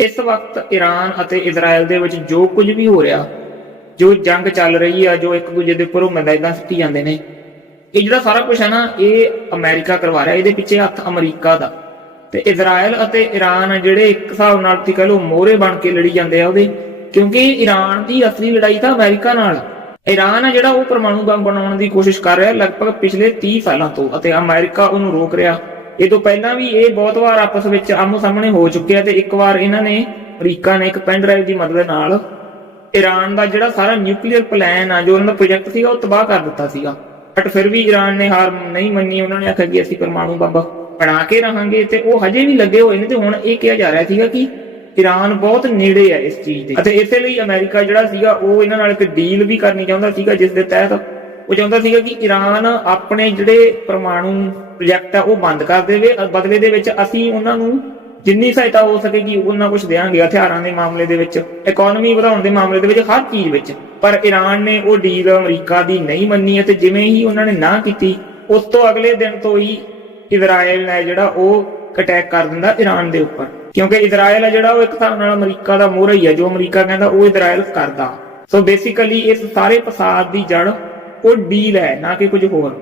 ਇਸ ਵਕਤ ਈਰਾਨ ਅਤੇ ਇਜ਼ਰਾਈਲ ਦੇ ਵਿੱਚ ਜੋ ਕੁਝ ਵੀ ਹੋ ਰਿਹਾ, ਜੋ ਜੰਗ ਚੱਲ ਰਹੀ ਆ, ਜੋ ਇੱਕ ਦੂਜੇ ਦੇ ਉੱਪਰ ਉਹ ਮਦਾਇਦਾਂ ਸੁੱਟੀ ਜਾਂਦੇ ਨੇ, ਇਹ ਜਿਹੜਾ ਸਾਰਾ ਕੁਝ ਹੈ ਨਾ, ਇਹ ਅਮਰੀਕਾ ਕਰਵਾ ਰਿਹਾ, ਇਹਦੇ ਪਿੱਛੇ ਹੱਥ ਅਮਰੀਕਾ ਦਾ। ਤੇ ਇਜ਼ਰਾਈਲ ਅਤੇ ਈਰਾਨ ਜਿਹੜੇ ਇੱਕ ਹਿਸਾਬ ਨਾਲ ਤੁਸੀਂ ਕਹ ਲਓ ਮੋਹਰੇ ਬਣ ਕੇ ਲੜੀ ਜਾਂਦੇ ਆ ਉਹਦੇ, ਕਿਉਂਕਿ ਈਰਾਨ ਦੀ ਅਸਲੀ ਲੜਾਈ ਤਾਂ ਅਮਰੀਕਾ ਨਾਲ ਈਰਾਨ ਆ ਜਿਹੜਾ ਉਹ ਪਰਮਾਣੂ ਬੰਬ ਬਣਾਉਣ ਦੀ ਕੋਸ਼ਿਸ਼ ਕਰ ਰਿਹਾ, ਲਗਭਗ ਪਿਛਲੇ 30 ਸਾਲਾਂ ਤੋਂ, ਅਤੇ ਅਮਰੀਕਾ ਉਹਨੂੰ ਰੋਕ ਰਿਹਾ। ਇਹ ਤੋਂ ਪਹਿਲਾਂ ਵੀ ਇਹ ਬਹੁਤ ਵਾਰ ਆਪਸ ਵਿੱਚ ਆਮੋ ਸਾਹਮਣੇ ਹੋ ਚੁੱਕਿਆ ਤੇ ਇੱਕ ਵਾਰ ਇਹਨਾਂ ਨੇ, ਅਮਰੀਕਾ ਨੇ ਇੱਕ ਪੈਨ ਡਰਾਈਵ ਦੀ ਮਦਦ ਨਾਲ ਈਰਾਨ ਦਾ ਜਿਹੜਾ ਸਾਰਾ ਨਿਊਕਲੀਅਰ ਪਲਾਨ ਆ, ਜੋ ਉਹਨਾਂ ਦਾ ਪ੍ਰੋਜੈਕਟ ਸੀਗਾ, ਉਹ ਤਬਾਹ ਕਰ ਦਿੱਤਾ ਸੀਗਾ। ਬਟ ਫਿਰ ਵੀ ਈਰਾਨ ਨੇ ਹਾਰ ਨਹੀਂ ਮੰਨੀ, ਉਹਨਾਂ ਨੇ ਆਖਿਆ ਕਿ ਅਸੀਂ ਪਰਮਾਣੂ ਬੰਬ ਬਣਾ ਕੇ ਰਹਾਂਗੇ ਤੇ ਉਹ ਹਜੇ ਵੀ ਲੱਗੇ ਹੋਏ ਨੇ ਤੇ ਹੁਣ ਇਹ ਕਿਹਾ ਜਾ ਰਿਹਾ ਸੀਗਾ ਕਿ ਈਰਾਨ ਬਹੁਤ ਨੇੜੇ ਹੈ ਇਸ ਚੀਜ਼ ਦੇ। ਅਤੇ ਇਸੇ ਲਈ ਅਮਰੀਕਾ ਜਿਹੜਾ ਸੀਗਾ, ਉਹ ਇਹਨਾਂ ਨਾਲ ਇੱਕ ਡੀਲ ਵੀ ਕਰਨੀ ਚਾਹੁੰਦਾ ਸੀਗਾ, ਜਿਸ ਦੇ ਤਹਿਤ ਉਹ ਚਾਹੁੰਦਾ ਸੀਗਾ ਕਿ ਈਰਾਨ ਆਪਣੇ ਜਿਹੜੇ ਪਰਮਾਣੂ ਪ੍ਰੋਜੈਕਟ ਆ ਉਹ ਬੰਦ ਕਰ ਦੇਵੇ ਬਦਲੇ ਦੇ ਵਿੱਚ ਅਸੀਂ ਉਹਨਾਂ ਨੂੰ ਜਿੰਨੀ ਸਹਾਇਤਾ ਹੋ ਸਕੇਗੀ ਉਹਨਾਂ ਕੁਝ ਦੇਵਾਂਗੇ ਹਥਿਆਰਾਂ ਦੇ ਮਾਮਲੇ ਦੇ ਵਿੱਚ ਇਕਨੋਮੀ ਵਧਾਉਣ ਦੇ ਮਾਮਲੇ ਦੇ ਵਿੱਚ, ਹਰ ਚੀਜ਼ ਵਿੱਚ। ਪਰ ਈਰਾਨ ਨੇ ਉਹ ਡੀਲ ਅਮਰੀਕਾ ਦੀ ਨਹੀਂ ਮੰਨੀ ਅਤੇ ਜਿਵੇਂ ਹੀ ਉਹਨਾਂ ਨੇ ਨਾ ਕੀਤੀ, ਉਸ ਤੋਂ ਅਗਲੇ ਦਿਨ ਤੋਂ ਹੀ ਇਜ਼ਰਾਈਲ ਨੇ ਜਿਹੜਾ ਉਹ ਅਟੈਕ ਕਰ ਦਿੰਦਾ ਈਰਾਨ ਦੇ ਉੱਪਰ। ਕਿਉਂਕਿ ਇਜ਼ਰਾਈਲ ਹੈ ਜਿਹੜਾ ਉਹ ਇੱਕ ਹਿਸਾਬ ਨਾਲ ਅਮਰੀਕਾ ਦਾ ਮੋਹਰਾ ਹੀ ਹੈ ਜੋ ਅਮਰੀਕਾ ਕਹਿੰਦਾ ਉਹ ਇਜ਼ਰਾਈਲ ਕਰਦਾ। ਸੋ ਬੇਸਿਕਲੀ ਇਸ ਸਾਰੇ ਫਸਾਦ ਦੀ ਜੜ ਉਹ ਡੀਲ ਹੈ ਨਾ ਕਿ ਕੁਝ ਹੋਰ।